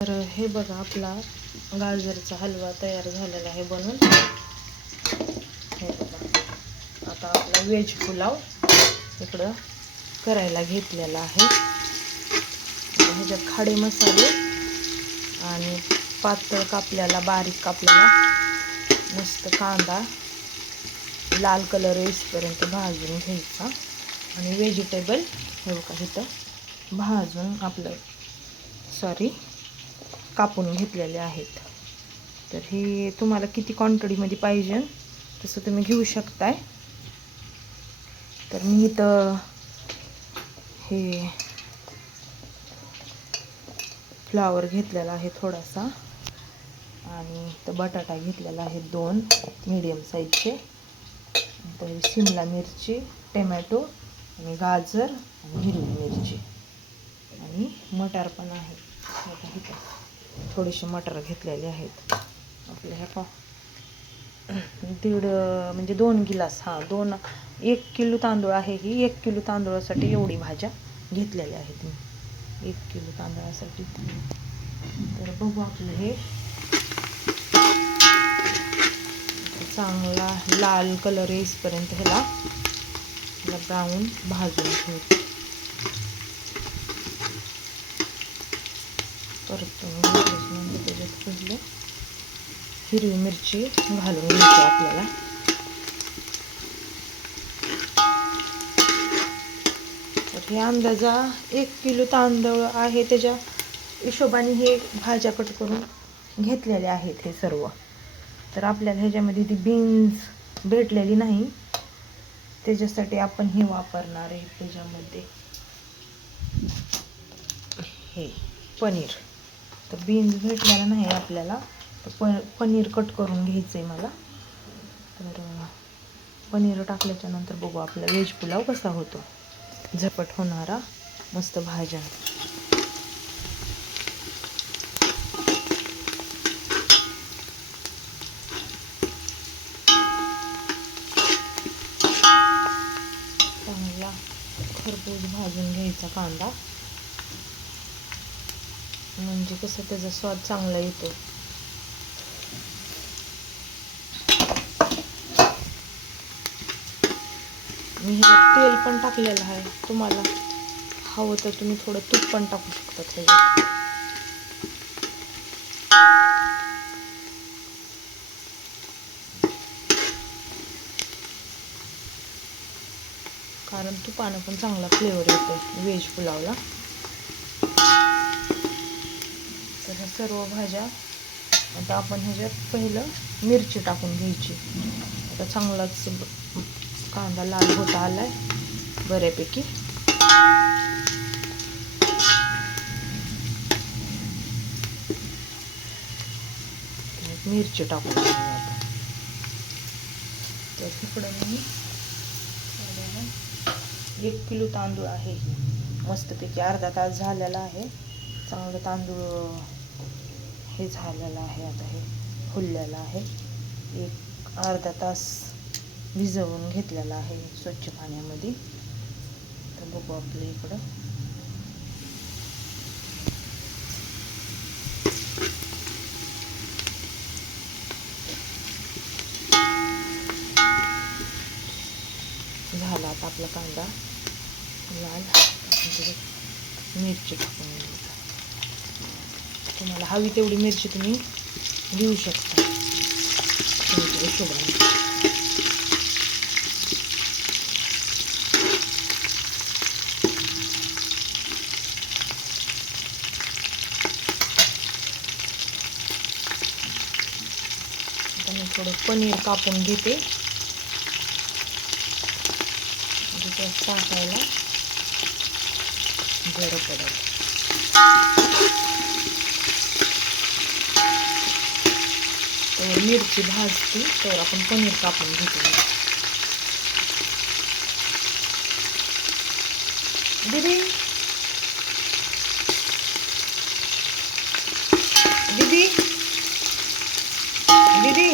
तर हे बघा, आपला गाजरचा हलवा तयार झालेला आहे बनून. हे बघा, आता आपला व्हेज पुलाव इकडं करायला घेतलेला आहे. ह्याच्यात खडे मसाले आणि पातळ कापल्याला, बारीक कापलेला मस्त कांदा लाल कलर येईपर्यंत भाजून घ्यायचा. आणि व्हेजिटेबल हे बघा इथं भाजून कापून घेतलेले आहेत. तर हे तुम्हाला किती क्वांटिटीमध्ये पाहिजे तसं तुम्ही घेऊ शकताय. तर मी इथं हे फ्लावर घेतलेला आहे थोडासा, आणि इथं बटाटा घेतलेला आहे 2 मीडियम साईजचे. तर शिमला मिरची, टोमॅटो आणि गाजर आणि हिरवी मिरची आणि मटार पण आहे. थोडेसे मटार घेतलेले आहेत. आपल्या ह्या 2 गिलास 1 किलो तांदूळ आहे. ही 1 किलो तांदूळासाठी एवढी भाज्या घेतलेल्या आहेत मी 1 किलो तांदळासाठी. तर बघू आपलं हे चांगला लाल कलर येईपर्यंत ह्याला ब्राऊन भाजून घ्यायचं. परतून घेतल्यानंतर त्याच्यात पहिलं हिरवी मिरची घालून घ्यायची आपल्याला. तर हे अंदाजा 1 किलो तांदूळ आहे त्याच्या हिशोबाने हे भाज्या कट करून घेतलेल्या आहेत हे सर्व. तर आपल्याला ह्याच्यामध्ये ती बीन्स भेटलेली नाही, त्याच्यासाठी आपण हे वापरणार आहे. त्याच्यामध्ये हे पनीर. तर बीन्स भेटलेला नाही आपल्याला, तर पनीर कट करून घ्यायचं आहे मला. तर पनीर टाकल्याच्या नंतर बघू आपला व्हेज पुलाव कसा होतो. झटपट होणारा मस्त भाज्या. चांगला खरपूस भाजून घ्यायचा कांदा, म्हणजे कसं त्याचा स्वाद चांगला येतो. मी तेल पण टाकलेलं आहे. तुम्हाला हवं तर तुम्ही थोडं तूप पण टाकू शकता त्याच्यात. कारण तुपानं पण चांगला फ्लेवर येतो व्हेज पुलावला. तर ह्या सर्व भाज्या आता आपण ह्याच्यात पहिलं मिरची टाकून घ्यायची. आता चांगलाच कांदा लाल होता आलाय बऱ्यापैकी. मिरची टाकून घेऊया आपण. तर तिकडं मी 1 किलो तांदूळ आहे. मस्तपैकी अर्धा तास झालेला आहे. चांगलं तांदूळ हे झालेलं आहे. आता हे फुललेलं आहे. अर्धा तास भिजवून घेतलेला आहे स्वच्छ पाण्यामध्ये. तर बघू आपल्या इकडं झाला. आता आपला कांदा लाल. मिरची टाकून घ्यायची. तुम्हाला हवी तेवढी मिरची तुम्ही घेऊ शकता तुमच्या हिशोबाने. आता मी थोडं पनीर कापून घेते, म्हणजे टाकायला बरं पडेल. तर मिरची भाजते तर आपण पनीर कापून घेतो. दीदी दीदी दीदी